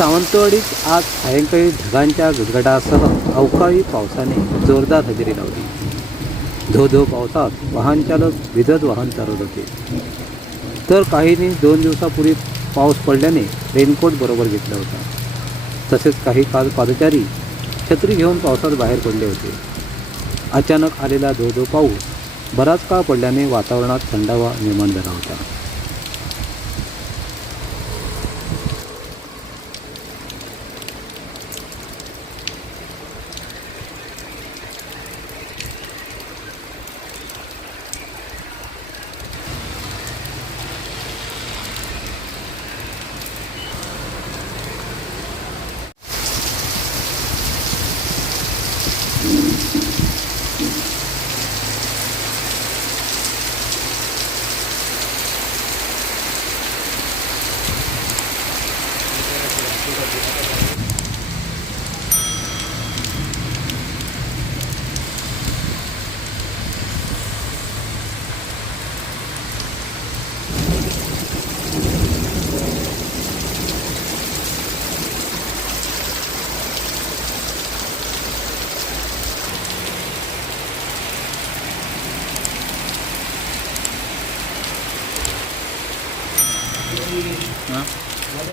सावंतवाडीत आज सायंकाळी ढगांच्या गडगडासह अवकाळी पावसाने जोरदार हजेरी लावली. धो धो पावसात वाहन चालक वाहन चालवत होते. तर काहींनी दोन दिवसापूर्वी पाऊस पडल्याने रेनकोट बरोबर घेतला होता. तसेच काही काल पादचारी छत्री घेऊन पावसात बाहेर पडले होते. अचानक आलेला धो धो पाऊस बराच काळ पडल्याने वातावरणात थंडावा निर्माण झाला होता. 嗯。